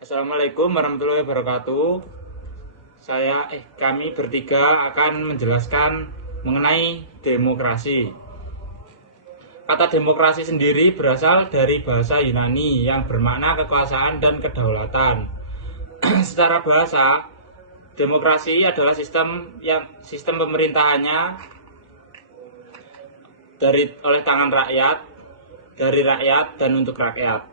Assalamualaikum warahmatullahi wabarakatuh. Kami bertiga akan menjelaskan mengenai demokrasi. Kata demokrasi sendiri berasal dari bahasa Yunani yang bermakna kekuasaan dan kedaulatan. Secara bahasa, demokrasi adalah sistem pemerintahannya oleh tangan rakyat, dari rakyat dan untuk rakyat.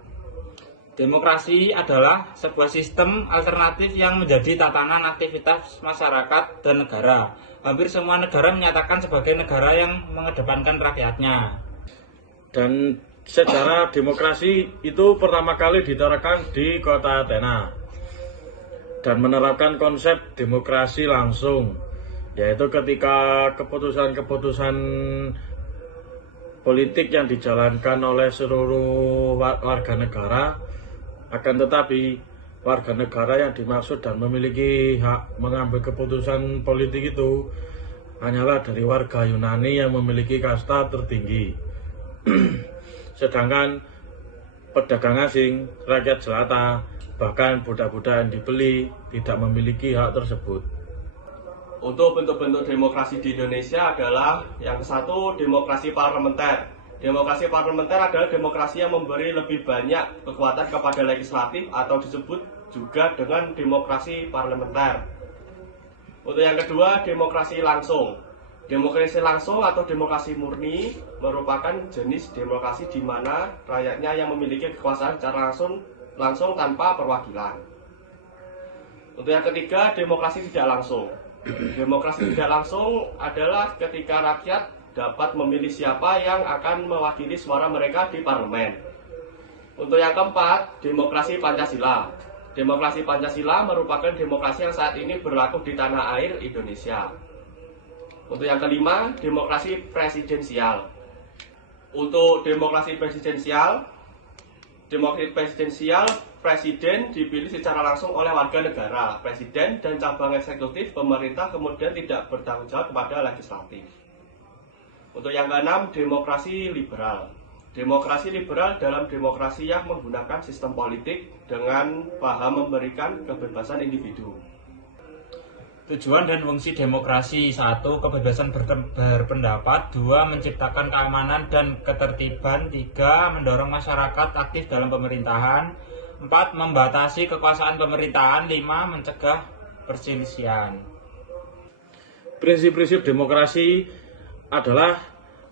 Demokrasi adalah sebuah sistem alternatif yang menjadi tatanan aktivitas masyarakat dan negara. Hampir semua negara menyatakan sebagai negara yang mengedepankan rakyatnya. Dan sejarah demokrasi itu pertama kali diterapkan di kota Athena dan menerapkan konsep demokrasi langsung, yaitu ketika keputusan-keputusan politik yang dijalankan oleh seluruh warga negara. Akan tetapi warga negara yang dimaksud dan memiliki hak mengambil keputusan politik itu hanyalah dari warga Yunani yang memiliki kasta tertinggi. Sedangkan pedagang asing, rakyat jelata, bahkan budak-budak yang dibeli tidak memiliki hak tersebut. Untuk bentuk-bentuk demokrasi di Indonesia adalah yang satu, demokrasi parlementer. Demokrasi parlementer adalah demokrasi yang memberi lebih banyak kekuatan kepada legislatif atau disebut juga dengan demokrasi parlementer. Untuk yang kedua, demokrasi langsung. Demokrasi langsung atau demokrasi murni merupakan jenis demokrasi di mana rakyatnya yang memiliki kekuasaan secara langsung tanpa perwakilan. Untuk yang ketiga, demokrasi tidak langsung. Demokrasi tidak langsung adalah ketika rakyat dapat memilih siapa yang akan mewakili suara mereka di parlemen. Untuk yang keempat, demokrasi Pancasila. Demokrasi Pancasila merupakan demokrasi yang saat ini berlaku di tanah air Indonesia. Untuk yang kelima, demokrasi presidensial. Untuk demokrasi presidensial, presiden dipilih secara langsung oleh warga negara. Presiden dan cabang eksekutif pemerintah kemudian tidak bertanggung jawab kepada legislatif. Untuk yang keenam, demokrasi liberal. Demokrasi liberal dalam demokrasi yang menggunakan sistem politik dengan paham memberikan kebebasan individu. Tujuan dan fungsi demokrasi: 1. Kebebasan berpendapat. 2. Menciptakan keamanan dan ketertiban. 3. Mendorong masyarakat aktif dalam pemerintahan. 4. Membatasi kekuasaan pemerintahan. 5. Mencegah perselisihan. Prinsip-prinsip demokrasi adalah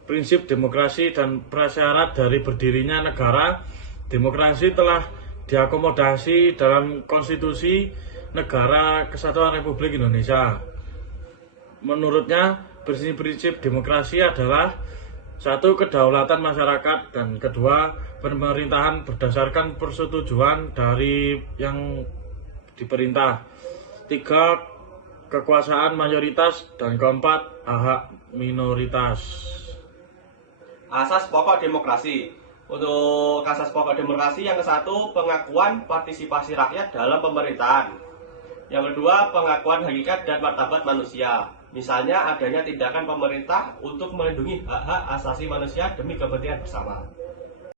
prinsip demokrasi dan prasyarat dari berdirinya negara. Demokrasi telah diakomodasi dalam Konstitusi Negara Kesatuan Republik Indonesia. Menurutnya, prinsip-prinsip demokrasi adalah 1. Kedaulatan masyarakat, dan 2. Pemerintahan berdasarkan persetujuan dari yang diperintah. 3. Kekuasaan mayoritas, dan 4. Hak minoritas. Asas pokok demokrasi. Untuk asas pokok demokrasi yang ke-1, pengakuan partisipasi rakyat dalam pemerintahan. Yang kedua, pengakuan hakikat dan martabat manusia. Misalnya adanya tindakan pemerintah untuk melindungi hak-hak asasi manusia demi kepentingan bersama.